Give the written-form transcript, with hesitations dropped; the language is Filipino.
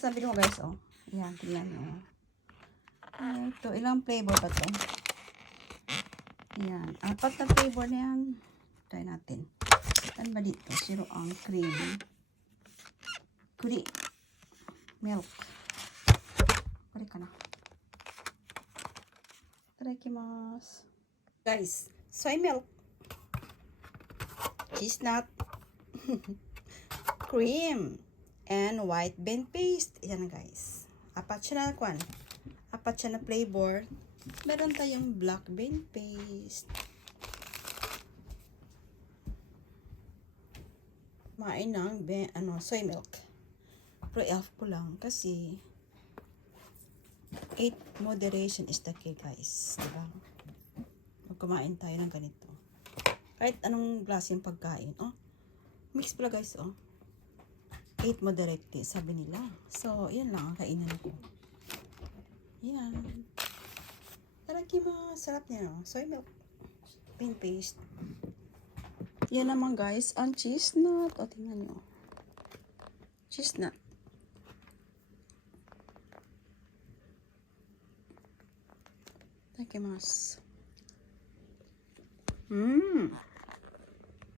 Sabi ko guys, oh. Ayan, tingnan nyo. Ito, ilang flavor ba to? Ayan, 4 na flavor na yan. Try natin. Ano ba dito? Zero ang cream. Milk. Pari ka na. Itadakimasu. Guys, soy milk. Cheese nut. Cream. And white bean paste. Yan guys. Apat siya na flavor. Meron tayong black bean paste. Kumain ng soy milk. Pero i-off ko lang kasi 8 moderation is the key guys. Diba? Kumain tayo ng ganito. Kahit anong klaseng pagkain. Oh, mix pala guys. Oh. 8 moderate sabi nila. So, yan lang ang kainan ko. Yan. Itadakimasu. Sarap niya. No? Soy milk. Bean paste. Yan naman guys, ang cheese nut. O, tingnan nyo. Cheese nut. Itadakimasu.